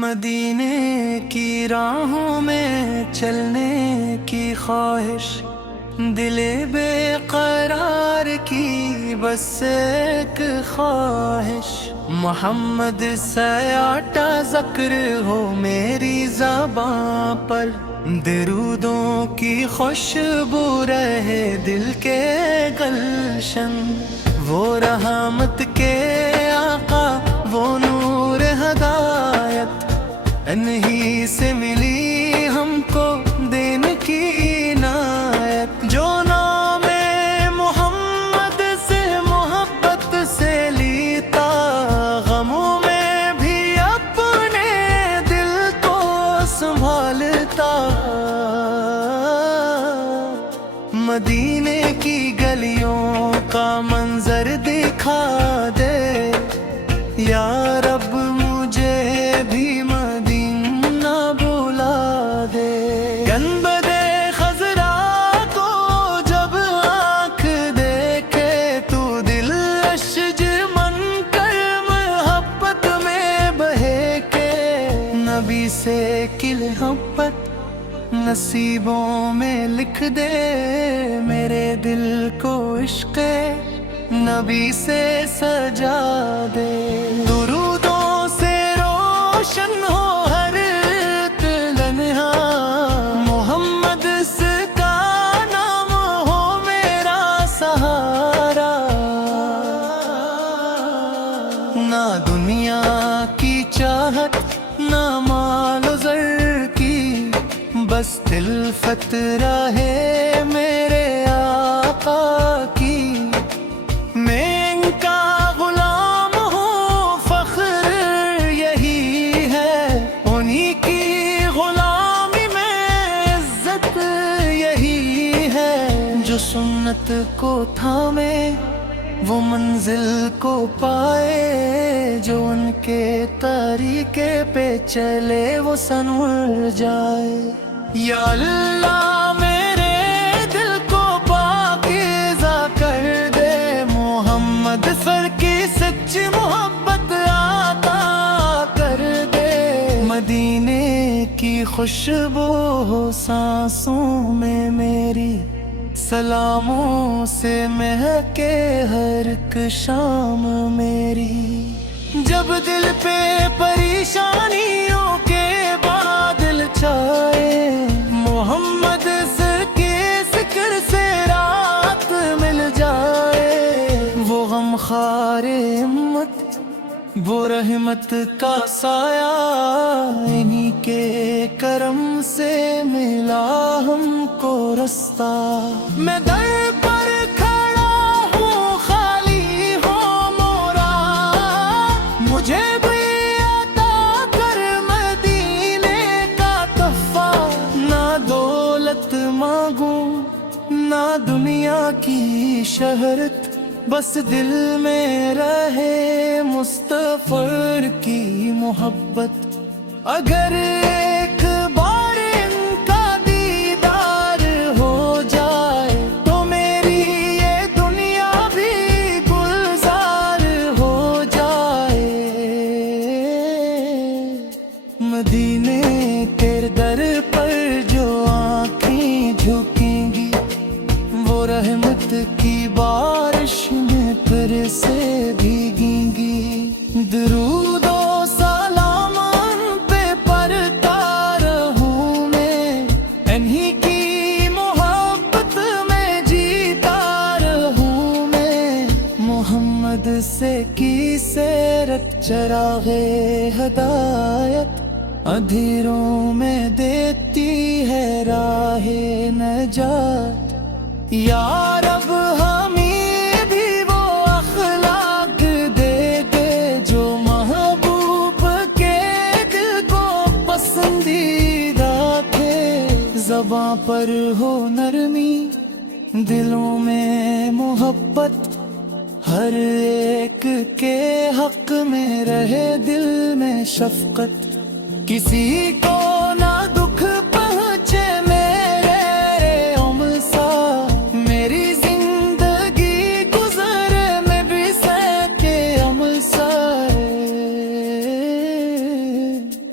مدینے کی راہوں میں چلنے کی خواہش، دل بے قرار کی بس ایک خواہش، محمد سیاٹا ذکر ہو میری زباں پر، درودوں کی خوشبو رہے دل کے گلشن، وہ رحمت کے آقا وہ نور ہدایت، انہی سے ملی ہم کو دین کی عنایت، جو نام محمد سے محبت سے لیتا، غموں میں بھی اپنے دل کو سنبھالتا، مدینے کی گلیوں کا منظر دکھا دے یا رب، مجھے بھی مدینہ بلا دے، گنبد خضرا کو جب آنکھ دیکھے تو دل اشج من کر محبت میں بہے کے، نبی سے کی محبت نصیبوں میں لکھ دے، میرے دل کو عشق نبی سے سجا دے، درودوں سے روشن ہو ہر لمحہ، محمد کا نام ہو میرا سہارا، نہ دنیا کی چاہت نہ مال و زر کی، بس الفت ہے میرے آقا کی، میں ان کا غلام ہوں، فخر یہی ہے، انہی کی غلامی میں عزت یہی ہے، جو سنت کو تھامے وہ منزل کو پائے، جو ان کے طریقے پہ چلے وہ سنور جائے، یا اللہ میرے دل کو پاکیزہ کر دے، محمد سر کی سچی محبت عطا کر دے، مدینے کی خوشبو ہو سانسوں میں میری، سلاموں سے مہکے ہر ایک شام میری، جب دل پہ پریشانیوں کے بادل چھائے، محمد کے ذکر سے رات مل جائے، وہ غمخوار امت وہ رحمت کا سایہ، انہی کے کرم سے ملا ہم کو رستہ، میں در پر کھڑا ہوں خالی ہو مورا، مجھے بھی عطا کر مدینے کا تحفہ، نہ دولت مانگوں نہ دنیا کی شہرت، بس دل میں رہے مصطفی کی محبت، اگر ایک بار ان کا دیدار ہو جائے تو میری یہ دنیا بھی گلزار ہو جائے، مدینے تیرے در پر جو آنکھیں جھکیں گی، وہ رحمت کی بارش میں پھر سے بھیگیں گی، درود و سلام ان پہ پڑھتا رہوں میں، انہی کی محبت میں جیتا رہوں میں، محمد سے کی سیرت چراغ ہدایت، اندھیروں میں دیتی ہے راہ نجات، یا رب ہمیں بھی وہ اخلاق دے دے جو محبوب کے دل کو پسندیدہ تھے، زباں پر ہو نرمی دلوں میں محبت، ہر ایک کے حق میں رہے دل میں شفقت، کسی کو نہ دکھ پہنچے میرے عمر سا، میری زندگی گزرے میں بھی سہ کے عمل سا،